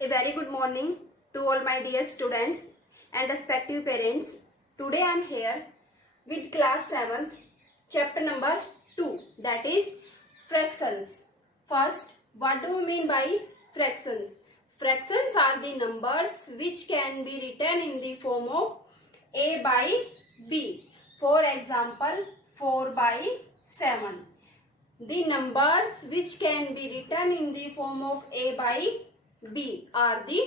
A very good morning to all my dear students and respective parents. Today I am here with class 7th, chapter number 2, that is fractions. First, what do we mean by fractions? Fractions are the numbers which can be written in the form of A by B. For example, 4 by 7. The numbers which can be written in the form of A by B are the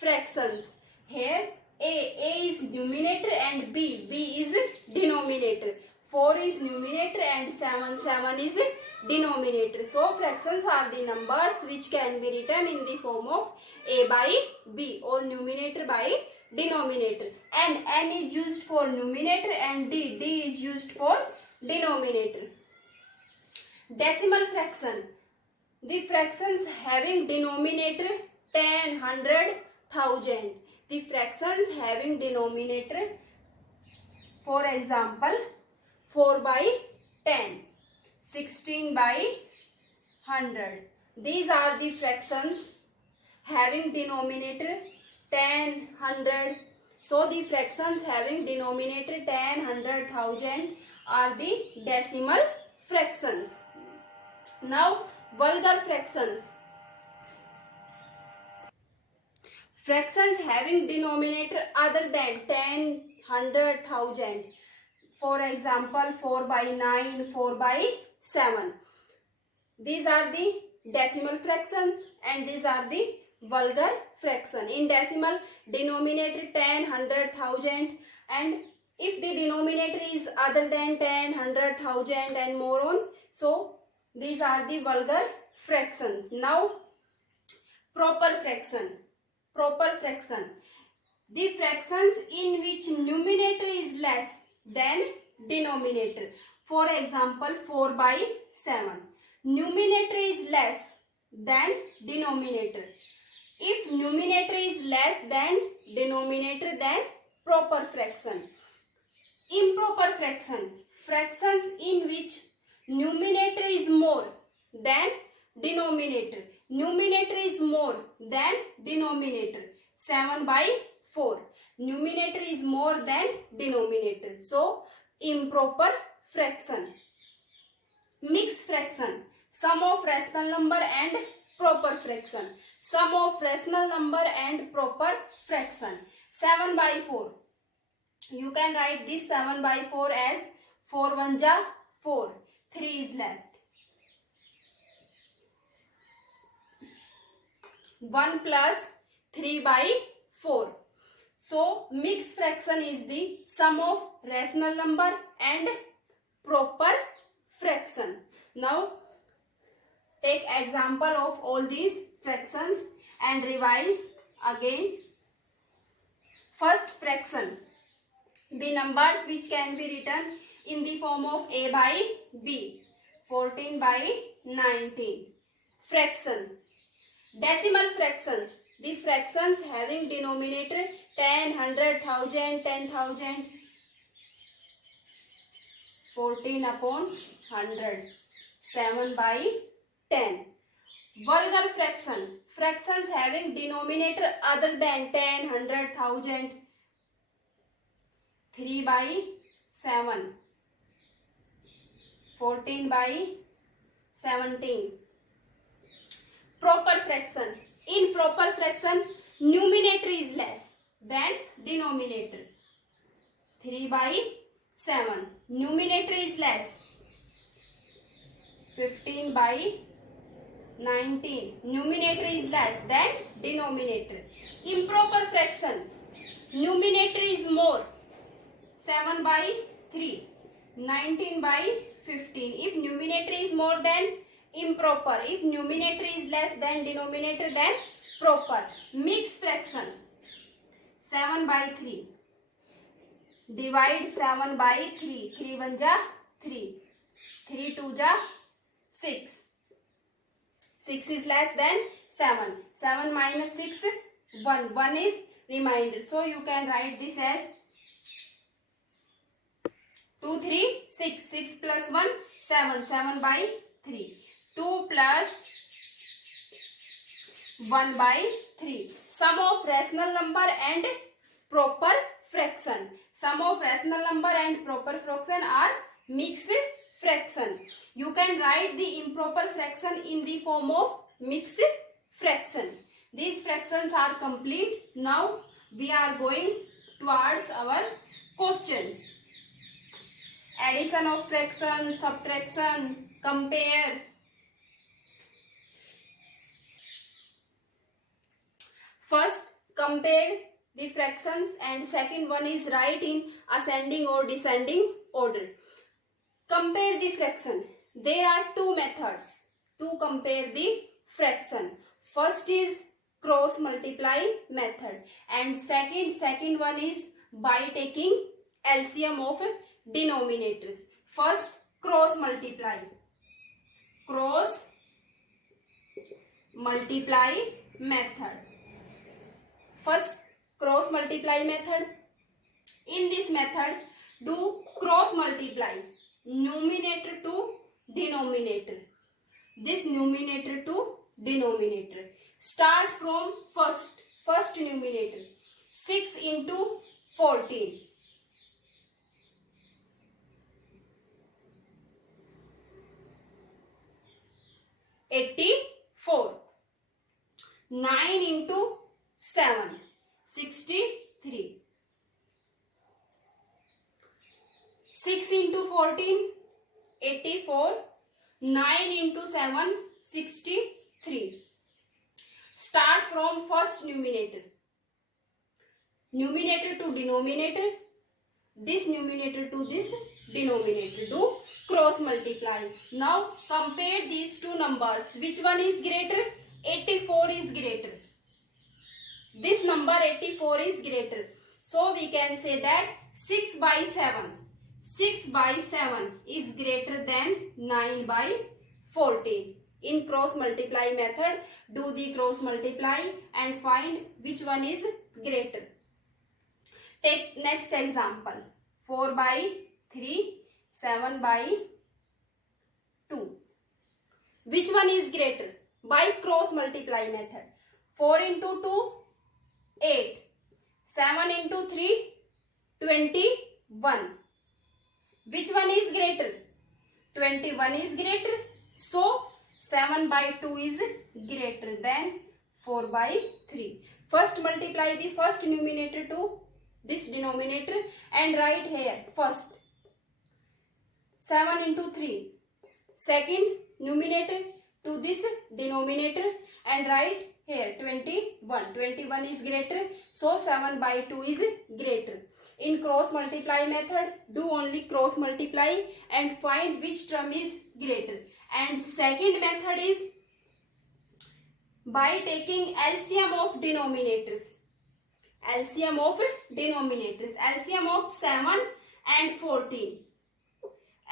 fractions. Here A is numerator and B is denominator. 4 is numerator and 7 is denominator. So fractions are the numbers which can be written in the form of A by B or numerator by denominator. And N is used for numerator and D is used for denominator. Decimal fraction. The fractions having denominator 10, 100, 1000. The fractions having denominator, for example, 4 by 10, 16 by 100. These are the fractions having denominator 10, 100. So the fractions having denominator 10, 100, 1000 are the decimal fractions. Now, vulgar fractions. Fractions having denominator other than 10, 100, 1000. For example, 4 by 9, 4 by 7. These are the decimal fractions and these are the vulgar fraction. In decimal, denominator 10, 100, 1000, and if the denominator is other than 10, 100, 1000 and more on, so these are the vulgar fractions. Now, proper fraction. Proper fraction. The fractions in which numerator is less than denominator. For example, 4 by 7. Numerator is less than denominator. If numerator is less than denominator, then proper fraction. Improper fraction. Fractions in which numerator is more than denominator. Numerator is more than denominator. 7 by 4. Numerator is more than denominator. So, improper fraction. Mixed fraction. Sum of rational number and proper fraction. Sum of rational number and proper fraction. 7 by 4. You can write this 7 by 4 as 4 1 ja 4. 3 is left. 1 plus 3 by 4. So, mixed fraction is the sum of rational number and proper fraction. Now, take example of all these fractions and revise again. First fraction. The numbers which can be written in the form of A by B. 14 by 19. Fraction. Decimal fractions. The fractions having denominator 10, 100, 1000, 10,000. 14 upon 100. 7 by 10. Vulgar fraction. Fractions having denominator other than 10, 100, 1000. 3 by 7. 14 by 17. Proper fraction. In proper fraction, numerator is less than denominator. 3 by 7. Numerator is less. 15 by 19. Numerator is less than denominator. Improper fraction. Numerator is more. 7 by 3. 19 by 15. If numerator is more, then improper. If numerator is less than denominator, then proper. Mixed fraction. 7 by 3. Divide 7 by 3. 3 1 ja 3. 3 2 ja 6. 6 is less than 7. 7 minus 6, 1. 1 is remainder. So you can write this as 2 3 6. 6 plus 1 7. 7 by 3. 2 plus 1/3. Sum of rational number and proper fraction. Sum of rational number and proper fraction are mixed fraction. You can write the improper fraction in the form of mixed fraction. These fractions are complete. Now we are going towards our questions. Addition of fraction, subtraction, compare. First, compare the fractions, and second one is write in ascending or descending order. Compare the fraction. There are two methods to compare the fraction. First is cross multiply method, and second one is by taking LCM of denominators. First, cross multiply method. First, cross multiply method. In this method, do cross multiply numerator to denominator. This numerator to denominator. Start from first numerator. 6 into 14. 84. 9 into 7. 63. 6 into 14. 84. 9 into 7. 63. Start from first numerator. Numerator to denominator. This numerator to this denominator. Do cross multiply. Now compare these two numbers. Which one is greater? 84 is greater. This number 84 is greater. So we can say that 6/7. 6/7 is greater than 9/14. In cross multiply method, do the cross multiply and find which one is greater. Take next example. 4/3, 7/2. Which one is greater? By cross multiply method. 4 into 2, 8. 7 into 3, 21. Which one is greater? 21 is greater. So 7/2 is greater than 4/3. First multiply the first numerator to this denominator and write here first 7 into 3. Second numerator to this denominator and write here 21. 21 is greater, so 7/2 is greater. In cross multiply method, do only cross multiply and find which term is greater. And second method is by taking LCM of denominators. LCM of denominators. LCM of 7 and 14.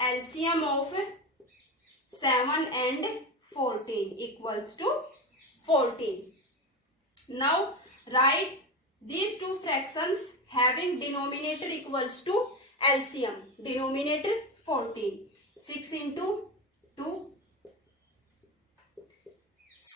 LCM of 7 and 14 equals to 14. Now write these two fractions having denominator equals to LCM. Denominator 14. 6 into 2.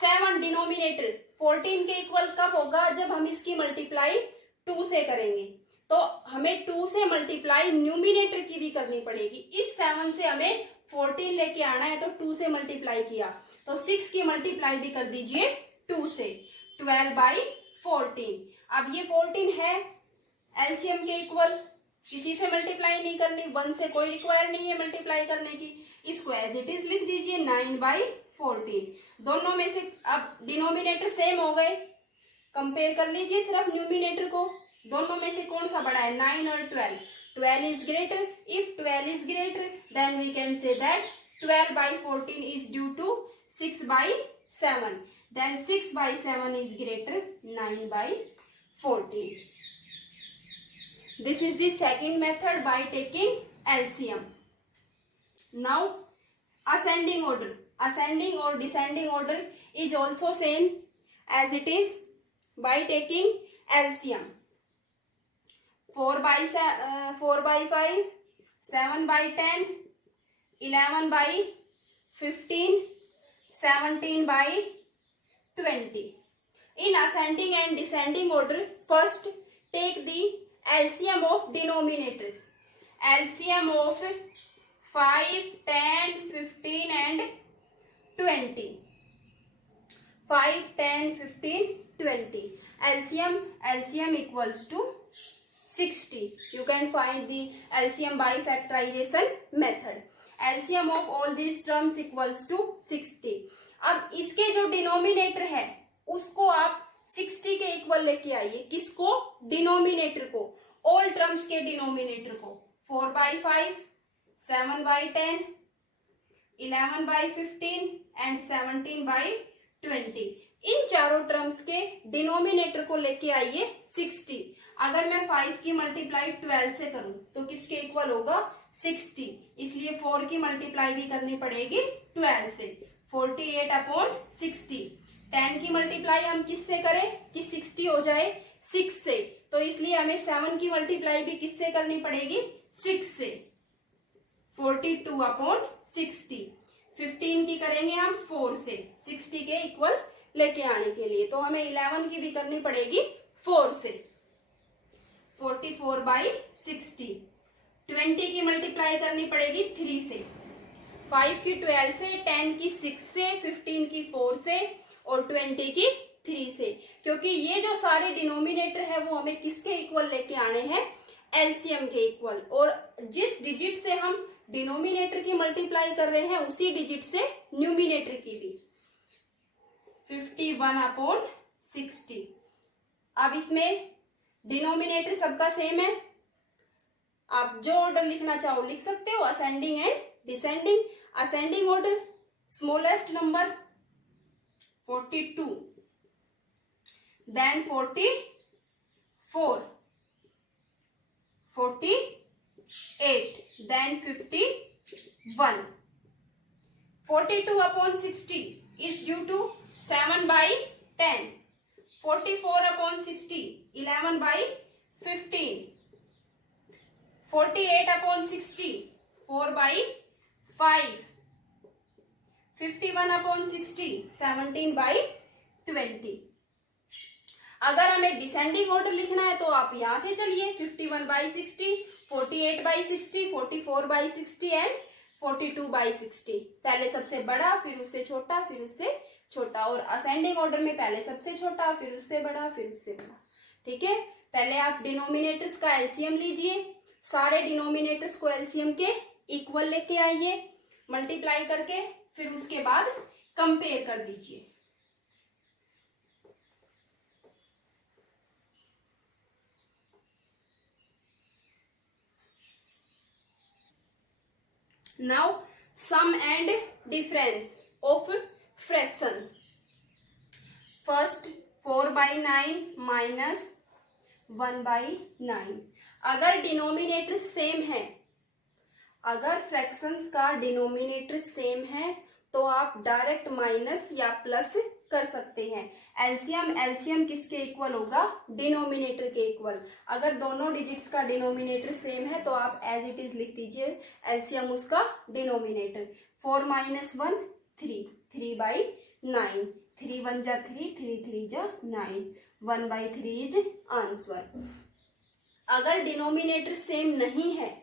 7 denominator 14 के equal कब होगा? जब हम इसकी multiply 2 से करेंगे. तो हमें 2 से मल्टीप्लाई न्यूमिनेटर की भी करनी पड़ेगी. इस 7 से हमें 14 लेके आना है, तो 2 से मल्टीप्लाई किया तो 6 की मल्टीप्लाई भी कर दीजिए 2 से. 12/14. अब ये 14 है एलसीएम के इक्वल, किसी से मल्टीप्लाई नहीं करनी, 1 से कोई रिक्वायर नहीं है मल्टीप्लाई करने की. इसको एज इट इज लिख दीजिए 9/14. दोनों में से अब डिनोमिनेटर सेम हो गए, कंपेयर कर लीजिए सिर्फ न्यूमिनेटर को. दोनों में से कौन सा बड़ा है? 9 और 12. 12 is greater. If 12 is greater, then we can say that 12/14 is due to 6/7. Then 6/7 is greater 9/14. This is the second method by taking LCM. Now ascending order. Ascending or descending order is also same as it is by taking LCM. 4/5, 7/10, 11/15, 17/20. In ascending and descending order, first take the LCM of denominators. LCM of 5, 10, 15 and 20. 5, 10, 15, 20. LCM equals to 60. You can find the LCM by factorization method. LCM of all these terms equals to 60. अब इसके जो denominator है उसको आप 60 के equal लेके आइए. किसको? डिनोमिनेटर को. ऑल टर्म्स के डिनोमिनेटर को. 4/5, 7/10, 11/15 एंड 17/20. इन चारों टर्म्स के डिनोमिनेटर को लेके आइए 60. अगर मैं 5 की मल्टीप्लाई 12 से करूं तो किसके इक्वल होगा? 60. इसलिए 4 की मल्टीप्लाई भी करनी पड़ेगी 12 से. 48/60. 10 की मल्टीप्लाई हम किससे करें कि 60 हो जाए? 6 से. तो इसलिए हमें 7 की मल्टीप्लाई भी किससे करनी पड़ेगी? 6 से. 42/60. 15 की करेंगे हम 4 से 60 के इक्वल लेके आने के लिए. तो हमें 11 की भी करनी पड़ेगी 4 से. 44/60. 20 की मल्टीप्लाई करनी पड़ेगी 3 से. 5 की 12 से, 10 की 6 से, 15 की 4 से और 20 की 3 से. क्योंकि ये जो सारे डिनोमिनेटर है वो हमें किसके इक्वल लेके आने हैं? एलसीएम के इक्वल. और जिस डिजिट से हम डिनोमिनेटर की मल्टीप्लाई कर रहे हैं उसी डिजिट से न्यूमिनेटर की भी. 51/60. अब इसमें डिनोमिनेटर सबका सेम है. आप जो ऑर्डर लिखना चाहो लिख सकते हो. Ascending and descending. Ascending order smallest number 42, then 44, 48, then 51. 42/60 is due to 7/10. 44/60 11/15. 48/60 4/5. 51/60 17/20. अगर हमें डिसेंडिंग ऑर्डर लिखना है तो आप यहां से चलिए. 51/60, 48/60, 44/60 एंड 42/60. पहले सबसे बड़ा, फिर उससे छोटा, फिर उससे छोटा. और असेंडिंग ऑर्डर में पहले सबसे छोटा, फिर उससे बड़ा, फिर उससे बड़ा. ठीक है. पहले आप डिनोमिनेटर्स का एलसीएम लीजिए. सारे डिनोमिनेटर्स को एलसीएम के इक्वल लेके आइए मल्टीप्लाई करके. फिर उसके बाद कंपेयर कर दीजिए. Now sum and difference of fractions. First 4/9 minus 1/9. अगर डिनोमिनेटर सेम है, अगर फ्रैक्शंस का डिनोमिनेटर सेम है तो आप डायरेक्ट माइनस या प्लस कर सकते हैं. एलसीएम किसके इक्वल होगा? डिनोमिनेटर के इक्वल. अगर दोनों डिजिट्स का डिनोमिनेटर सेम है तो आप एज इट इज लिख दीजिए एलसीएम उसका डिनोमिनेटर. 4 - 1 3. 3/9. 3 1 जा 3, 3 3 जा 9. 1/3 इज आंसर. अगर डिनोमिनेटर सेम नहीं है,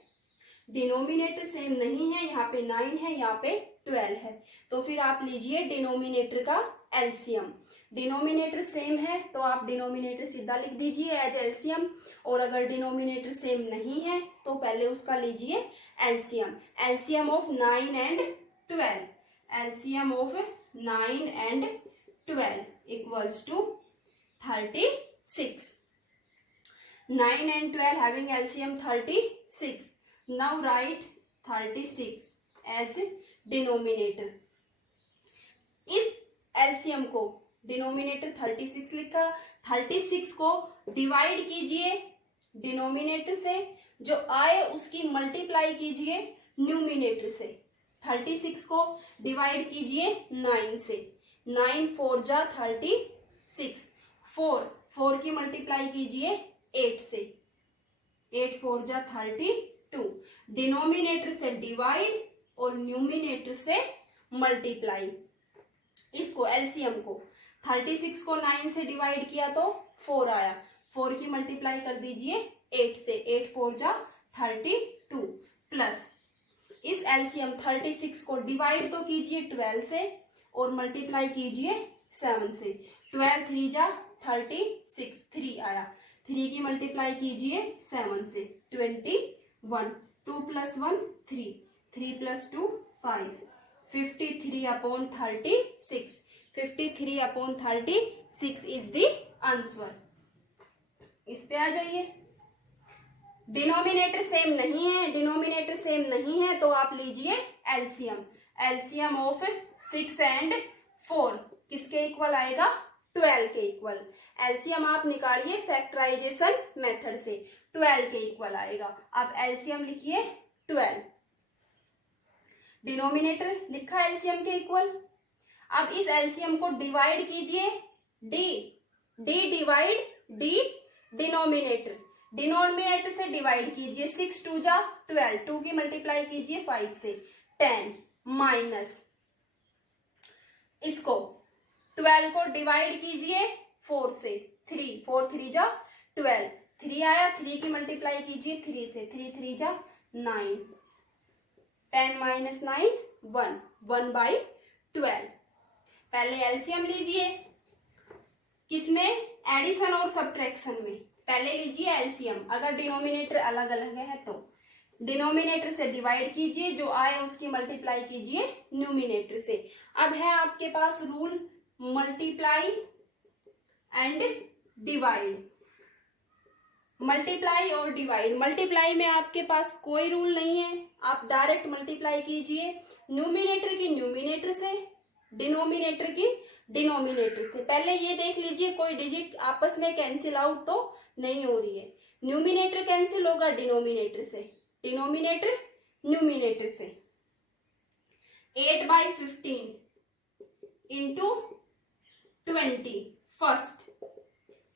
डिनोमिनेटर सेम नहीं है, यहाँ पे 9 है, यहाँ पे 12 है, तो फिर आप लीजिए डिनोमिनेटर का एलसीएम. डिनोमिनेटर सेम है तो आप डिनोमिनेटर सीधा लिख दीजिए एज एलसीएम. और अगर डिनोमिनेटर सेम नहीं है तो पहले उसका लीजिए LCM. LCM of 9 and 12. LCM of 9 and 12 equals to 36. 9 and 12 having LCM 36. Now write 36 as denominator. इस LCM को डिनोमिनेटर 36 लिखा. 36 को डिवाइड कीजिए डिनोमिनेटर से, जो आए उसकी मल्टीप्लाई कीजिए न्यूमिनेटर से. 36 को डिवाइड कीजिए 9 से. 9 4 जा 36. 4 की मल्टीप्लाई कीजिए 8 से. 8 4 जा 32. डिनोमिनेटर से डिवाइड और न्यूमिनेटर से मल्टीप्लाई. इसको एलसीएम को 36 को 9 से डिवाइड किया तो 4 आया, 4 की मल्टीप्लाई कर दीजिए 8 से, 8 4 जा 32 प्लस इस एलसीएम 36 को डिवाइड तो कीजिए 12 से और मल्टीप्लाई कीजिए 7 से, 12 3 जा 36, 3 आया, 3 की मल्टीप्लाई कीजिए 7 से 21, 2 + 1 3, 3 + 2 5, 53 upon 36, 53 upon 36 is the answer. इस पे आ जाइए। डिनोमिनेटर सेम नहीं है, डिनोमिनेटर सेम नहीं है तो आप लीजिए एलसीएम, एलसीएम ऑफ 6 एंड 4 किसके इक्वल आएगा, 12 के इक्वल। एलसीएम आप निकालिए फैक्टराइजेशन मेथड से, 12 के इक्वल आएगा। अब एलसीएम लिखिए 12, डिनोमिनेटर लिखा एलसीएम के इक्वल। अब इस एलसीएम को डिवाइड कीजिए D, D divide D denominator, denominator से डिवाइड कीजिए, 6 2 जा 12, 2 की मल्टीप्लाई कीजिए 5 से 10 माइनस इसको 12 को डिवाइड कीजिए 4 से 3, 4 3 जा 12, 3 आया, 3 की मल्टीप्लाई कीजिए 3 से, 3 3 जा 9, 10 माइनस 9 1, 1/12। पहले एलसीएम लीजिए, किसमें, एडिशन और सब्ट्रैक्शन में। पहले लीजिए एलसीएम, अगर डिनोमिनेटर अलग अलग है तो डिनोमिनेटर से डिवाइड कीजिए, जो आए उसकी मल्टीप्लाई कीजिए न्यूमिनेटर से। अब है आपके पास rule multiply and divide, multiply और डिवाइड। मल्टीप्लाई में आपके पास कोई रूल नहीं है, आप डायरेक्ट मल्टीप्लाई कीजिए न्यूमिनेटर की न्यूमिनेटर से, डिनोमिनेटर की डिनोमिनेटर से। पहले ये देख लीजिए कोई डिजिट आपस में कैंसिल आउट तो नहीं हो रही है। न्यूमिनेटर कैंसिल होगा डिनोमिनेटर से, डिनोमिनेटर न्यूमिनेटर से। 8/15 इंटू 20 फर्स्ट,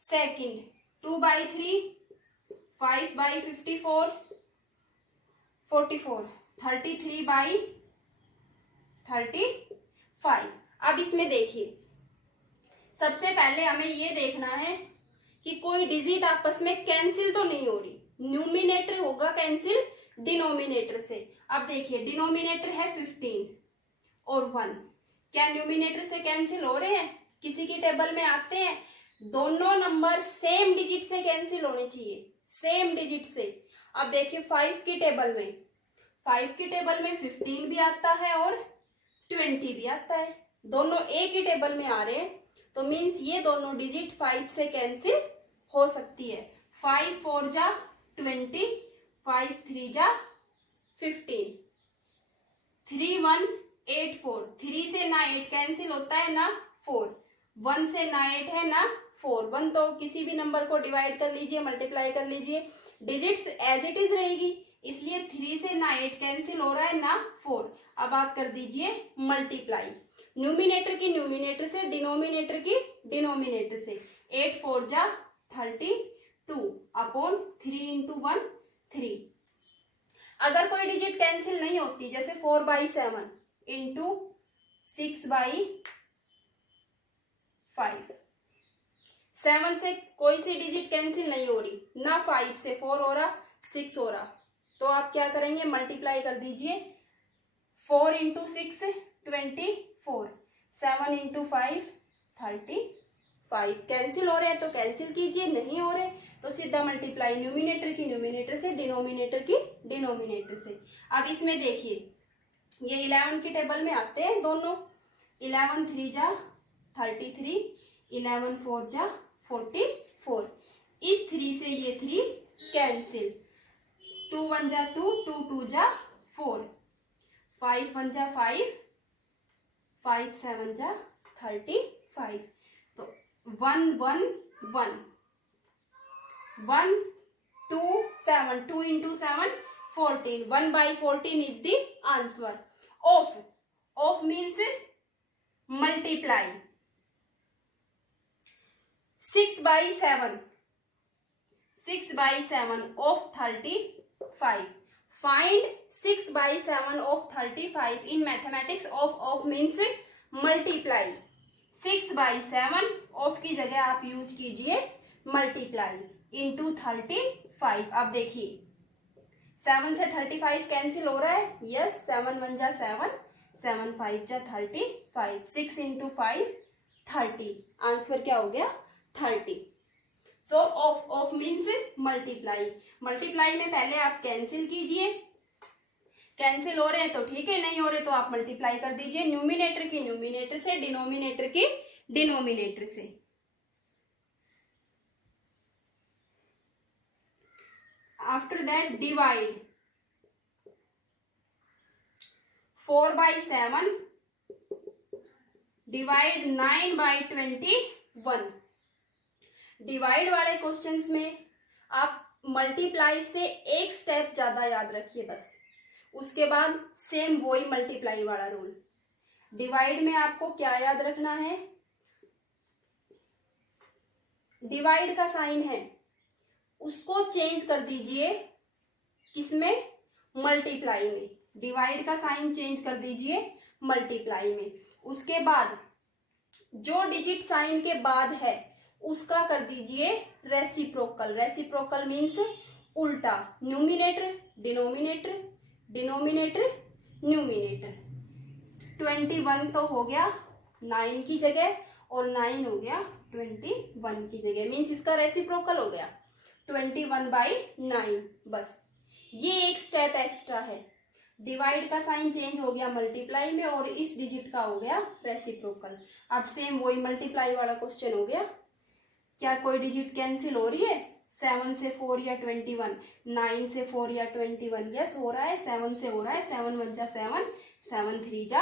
सेकेंड 2/3, 5/54 44, 33/35। अब इसमें देखिए, सबसे पहले हमें ये देखना है कि कोई डिजिट आपस में कैंसिल तो नहीं हो रही। न्यूमिनेटर होगा कैंसिल डिनोमिनेटर से। अब देखिए डिनोमिनेटर है 15 और 1, क्या न्यूमिनेटर से कैंसिल हो रहे हैं? किसी की टेबल में आते हैं, दोनों नंबर सेम डिजिट से कैंसिल होने चाहिए, सेम डिजिट से। अब देखिए 5 की टेबल में, 5 की टेबल में 15 भी आता है और 20 भी आता है, दोनों एक ही टेबल में आ रहे हैं, तो मीन्स ये दोनों डिजिट 5 से कैंसिल हो सकती है। 5 4 जा 20, 5 3 जा 15, 3 1 8 4, 3 से ना 8 कैंसिल होता है ना 4, 1 से ना 8 है ना 4, 1 तो किसी भी नंबर को डिवाइड कर लीजिए, मल्टीप्लाई कर लीजिए, डिजिट्स एज इट इज रहेगी, इसलिए 3 से ना 8 कैंसिल हो रहा है ना 4। अब आप कर दीजिए मल्टीप्लाई, न्यूमिनेटर की न्यूमिनेटर से, डिनोमिनेटर की डिनोमिनेटर से। 8 4 जा 32 अपॉन 3 इंटू 1 3। अगर कोई डिजिट कैंसिल नहीं होती, जैसे 4/7 इंटू 6/5, 7 से कोई सी डिजिट कैंसिल नहीं हो रही, ना 5 से 4 हो रहा, 6 हो रहा, तो आप क्या करेंगे, मल्टीप्लाई कर दीजिए। 4 इंटू 6 24, 7 इंटू 5 35। कैंसिल हो रहे हैं तो कैंसिल कीजिए, नहीं हो रहे तो सीधा मल्टीप्लाई न्यूमिनेटर की न्यूमिनेटर से, डिनोमिनेटर की डिनोमिनेटर से। अब इसमें देखिए ये 11 की टेबल में आते हैं दोनों, 11 3 जा 33, 11 4 जा 44, इस 3 से ये 3 कैंसिल, 2 1 जा 2, 2 2 जा 4, 5 1 जा 5, 5 7 जा 35, तो 1 1 1 1 2 7, 2 into 7 14, 1/14 is the answer of, means multiply। 6/7, 6/7 of 35, find 6/7 of 35 in mathematics। of means multiply, 6/7 of की जगह आप यूज कीजिए मल्टीप्लाई इंटू 35। अब देखिए 7 से 35 कैंसिल हो रहा है, यस 7 1 जा 7, 7 5 जा 35, 6 इंटू 5 30, आंसर क्या हो गया 30। सो ऑफ मीन्स मल्टीप्लाई, मल्टीप्लाई में पहले आप कैंसिल कीजिए, कैंसिल हो रहे हैं तो ठीक है, नहीं हो रहे तो आप मल्टीप्लाई कर दीजिए न्यूमिनेटर की न्यूमिनेटर से, डिनोमिनेटर की डिनोमिनेटर से। After that divide 4/7 divide 9/21। Divide वाले क्वेश्चंस में आप मल्टीप्लाई से एक स्टेप ज्यादा याद रखिए बस, उसके बाद सेम वही मल्टीप्लाई वाला रूल। डिवाइड में आपको क्या याद रखना है, डिवाइड का साइन है उसको चेंज कर दीजिए किसमें, मल्टीप्लाई में। डिवाइड का साइन चेंज कर दीजिए मल्टीप्लाई में, उसके बाद जो डिजिट साइन के बाद है उसका कर दीजिए रेसिप्रोकल। रेसिप्रोकल मीन्स उल्टा, न्यूमिनेटर डिनोमिनेटर, डिनोमिनेटर न्यूमिनेटर। 21 तो हो गया 9 की जगह और 9 हो गया 21 की जगह, मीन्स इसका रेसिप्रोकल हो गया 21/9। बस ये एक स्टेप एक्स्ट्रा है, डिवाइड का साइन चेंज हो गया मल्टीप्लाई में और इस डिजिट का हो गया रेसिप्रोकल। अब सेम वही मल्टीप्लाई वाला क्वेश्चन हो गया, क्या कोई डिजिट कैंसिल हो रही है, 7 से 4 या 21, 9 से 4 या 21, यस हो रहा है, 7 से हो रहा है, 7 1 जा 7, 7 3 जा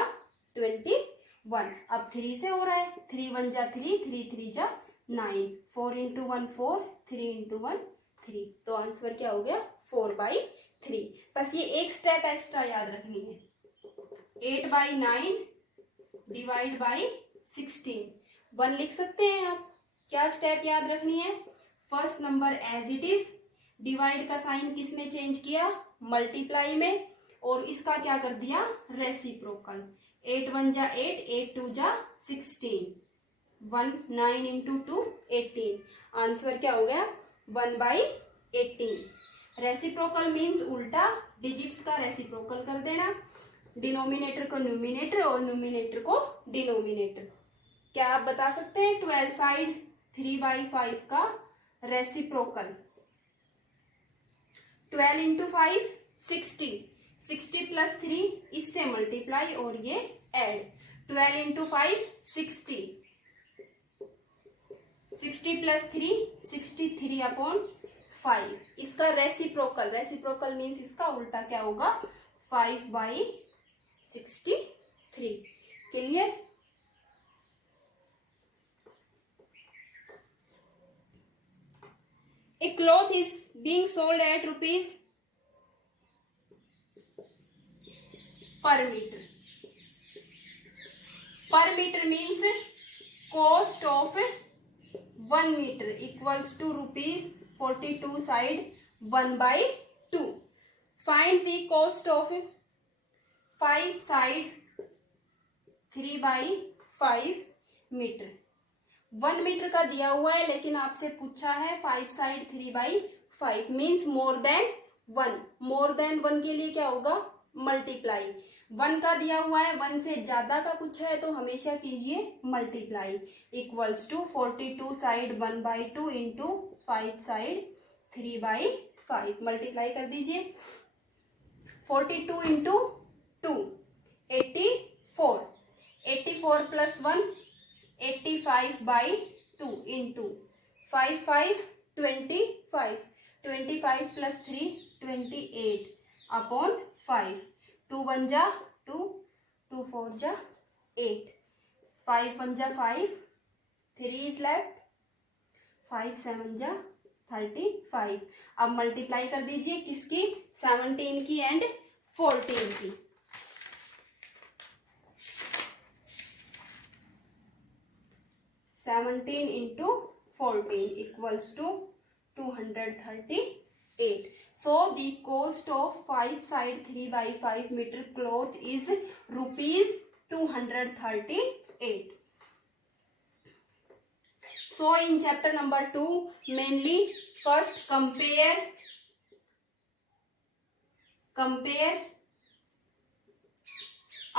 21, अब 3 से हो रहा है, 3 1 जा 3, 3 3 जा 9, 4 इंटू 1 4, 3 इंटू 1 3, तो आंसर क्या हो गया 4/3। बस ये एक स्टेप एक्स्ट्रा याद रखनी है। 8/9 डिवाइड बाई 16, 1 लिख सकते हैं आप। क्या स्टेप याद रखनी है, first number as it is, divide का साइन किस में चेंज किया, मल्टीप्लाई में, और इसका क्या कर दिया रेसिप्रोकल। 8 1 जा 8, 8 2 जा 16, 1 9 इंटू 2 18, आंसर क्या हो गया 1/18। रेसिप्रोकल मीन्स उल्टा, डिजिट्स का रेसिप्रोकल कर देना, डिनोमिनेटर को न्यूमिनेटर और न्यूमिनेटर को डिनोमिनेटर। क्या आप बता सकते हैं 12 साइड 3/5 का रेसिप्रोकल, 12 इंटू 5 60, 60 प्लस 3 इससे मल्टीप्लाई और ये ऐड, 12 इंटू 5 60, 60 प्लस 3 63/5, इसका रेसिप्रोकल, रेसिप्रोकल मीन्स इसका उल्टा क्या होगा 5/63। Clear. A cloth is being sold at rupees per meter. Per meter means cost of 1 meter equals to rupees 42 side 1/2. Find the cost of 5 side 3/5 मीटर। 1 मीटर का दिया हुआ है लेकिन आपसे पूछा है 5 side 3/5 means more than 1। More than 1 के लिए क्या होगा मल्टीप्लाई, 1 का दिया हुआ है 1 से ज्यादा का पूछा है तो हमेशा कीजिए multiply, equals to 42 side 1/2 into 5 side 3/5, multiply कर दीजिए। 42 इंटू 2 84, 84 प्लस 1 85/2 इंटू 5 5 25, 25 प्लस 3 28/5, 2 1 जा 2, 2 4 जा 8, 5 1 जा 5, 3 इज लेफ्ट, 5 7 जा 35। अब मल्टीप्लाई कर दीजिए किसकी 17 की एंड 14 की। 17 into 14 equals to 238. So the cost of 5 side 3/5 meter cloth is rupees 238. So in chapter number 2, mainly first compare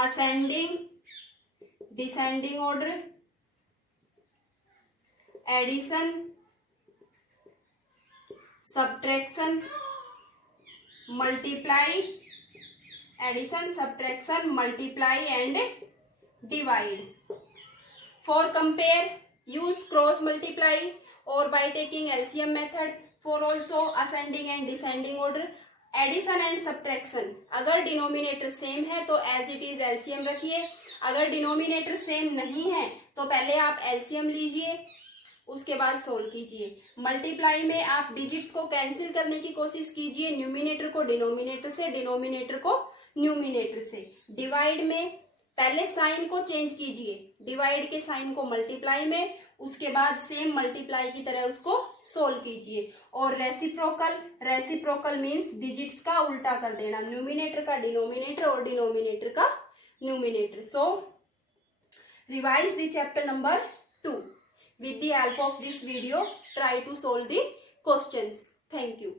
ascending, descending order, addition, subtraction, multiply, addition, subtraction, multiply and divide. For compare, use cross multiply or by taking LCM method. For also ascending and descending order, addition and subtraction. अगर denominator same है तो as it is LCM रखिए. अगर denominator same नहीं है तो पहले आप एलसीएम लीजिए, उसके बाद सोल्व कीजिए. मल्टीप्लाई में आप डिजिट्स को कैंसिल करने की कोशिश कीजिए, न्यूमिनेटर को डिनोमिनेटर से, डिनोमिनेटर को न्यूमिनेटर से. डिवाइड में पहले साइन को चेंज कीजिए, डिवाइड के साइन को मल्टीप्लाई में, उसके बाद सेम मल्टीप्लाई की तरह उसको सोल्व कीजिए. और रेसिप्रोकल मीन्स डिजिट्स का उल्टा कर देना, न्यूमिनेटर का डिनोमिनेटर और डिनोमिनेटर का numerator. So revise the chapter number 2 with the help of this video. Try to solve the questions. Thank you.